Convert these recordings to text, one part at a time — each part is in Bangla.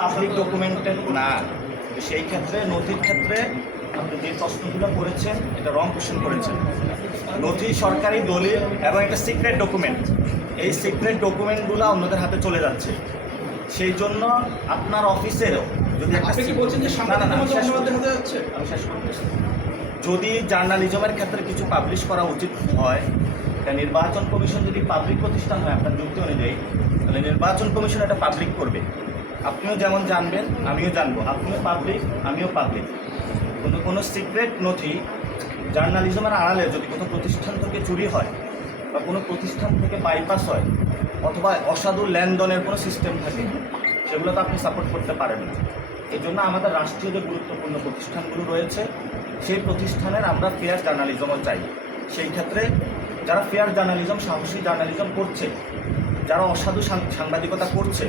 পাবলিক ডকুমেন্টেড না, সেই ক্ষেত্রে নথির ক্ষেত্রে আপনি যে প্রশ্নগুলো করেছেন এটা রং কোশ্চেন করেছেন। নথি সরকারি দলিল এবং একটা সিক্রেট ডকুমেন্ট, এই সিক্রেট ডকুমেন্টগুলো অন্যদের হাতে চলে যাচ্ছে। সেই জন্য আপনার অফিসেরও যদি একটা আপনি কি বলছেন যে সাংবাদিকদের মধ্যে অন্যদের হাতে যাচ্ছে? আমি শেষ করতেছি। যদি জার্নালিজমের ক্ষেত্রে কিছু পাবলিশ করা উচিত হয়, এটা নির্বাচন কমিশন যদি পাবলিক প্রতিষ্ঠান হয় আপনার যুক্তি অনুযায়ী, তাহলে নির্বাচন কমিশন এটা পাবলিক করবে। আপনিও যেমন জানবেন আমিও জানবো, আপনিও পাবলিক আমিও পাবলিক। কিন্তু কোনো সিক্রেট নথি জার্নালিজমের আড়ালে যদি কোনো প্রতিষ্ঠান থেকে চুরি হয় বা কোনো প্রতিষ্ঠান থেকে বাইপাস হয় অথবা অসাধু লেনদেনের কোনো সিস্টেম থাকে, সেগুলো তো আপনি সাপোর্ট করতে পারেন না। এই জন্য আমাদের রাষ্ট্রীয় যে গুরুত্বপূর্ণ প্রতিষ্ঠানগুলো রয়েছে সেই প্রতিষ্ঠানের আমরা ফেয়ার জার্নালিজমও চাই। সেই ক্ষেত্রে যারা ফেয়ার জার্নালিজম, সাহসী জার্নালিজম করছে, যারা অসাধু সাংবাদিকতা করছে,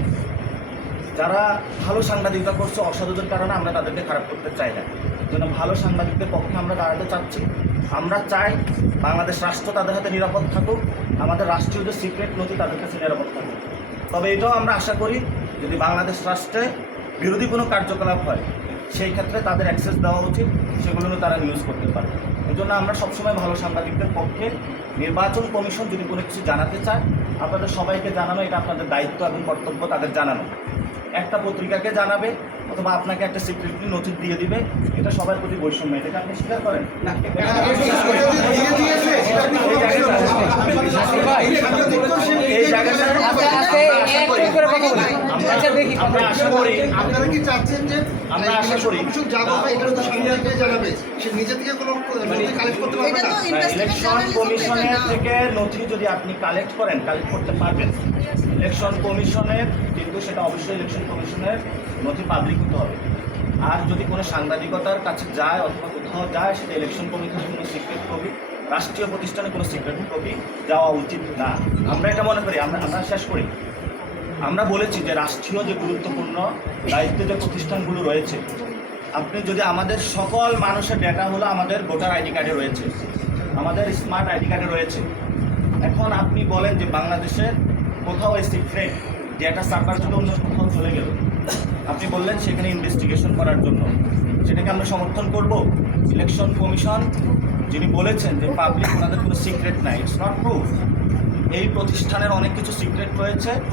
যারা ভালো সাংবাদিকতা করছে, অসাধুদের কারণে আমরা তাদেরকে খারাপ করতে চাই না। জন্য ভালো সাংবাদিকদের পক্ষে আমরা দাঁড়াতে চাচ্ছি। আমরা চাই বাংলাদেশ রাষ্ট্র তাদের হাতে নিরাপদ থাকুক, আমাদের রাষ্ট্রীয় যে সিক্রেট নথি তাদের কাছে নিরাপদ থাকুক। তবে এটাও আমরা আশা করি যদি বাংলাদেশ রাষ্ট্রে বিরোধী কোনো কার্যকলাপ হয় সেই ক্ষেত্রে তাদের অ্যাক্সেস দেওয়া উচিত, সেগুলো তারা নিউজ করতে পারে। এই জন্য আমরা সবসময় ভালো সাংবাদিকদের পক্ষে। নির্বাচন কমিশন যদি কোনো কিছু জানাতে চায় আপনাদের সবাইকে জানানো, এটা আপনাদের দায়িত্ব এবং কর্তব্য তাদের জানানো। একটা পত্রিকাকে জানাবে অথবা আপনাকে একটা সিক্রেটলি নথি দিয়ে দিবে, এটা সবার প্রতি বৈষম্য। এটাকে আপনি স্বীকার করেন? এই জায়গাটা আমরা আশা করি, আপনারা কি চাচ্ছেন যে আমরা আশা করি এটা তো সাংবাদিকদের জানাবে, সে নিজে থেকে কোনো নথি কালেক্ট করতে পারবে না? ইলেকশন কমিশনের থেকে নথি যদি আপনি কালেক্ট করেন, কালেক্ট করতে পারবেন ইলেকশন কমিশনের, কিন্তু সেটা অবশ্যই ইলেকশন কমিশনের নথি পাবলিক হতে হবে। আর যদি কোনো সাংবাদিকতার কাছে যায় অথবা কোথাও যায়, সেটা ইলেকশন কমিশনের কোনো সিক্রেট কপি, রাষ্ট্রীয় প্রতিষ্ঠানে কোনো সিক্রেট কপি যাওয়া উচিত না। আমরা এটা মনে করি। আমরা শেষ করি। আমরা বলেছি যে রাষ্ট্রীয় যে গুরুত্বপূর্ণ দায়িত্ব যে প্রতিষ্ঠানগুলো রয়েছে, আপনি যদি আমাদের সকল মানুষের ডেটা হলো আমাদের ভোটার আইডি কার্ডে রয়েছে, আমাদের স্মার্ট আইডি কার্ডে রয়েছে। এখন আপনি বলেন যে বাংলাদেশের কোথাও এই সিক্রেট ডেটা সার্ভার থেকে অন্য কোথাও চলে গেল, আপনি বললেন সেখানে ইনভেস্টিগেশন করার জন্য, সেটাকে আমরা সমর্থন করব। ইলেকশন কমিশন যিনি বলেছেন যে পাবলিক ওনাদের কোনো সিক্রেট নাই, ইটস নট প্রুফ। এই প্রতিষ্ঠানের অনেক কিছু সিক্রেট রয়েছে।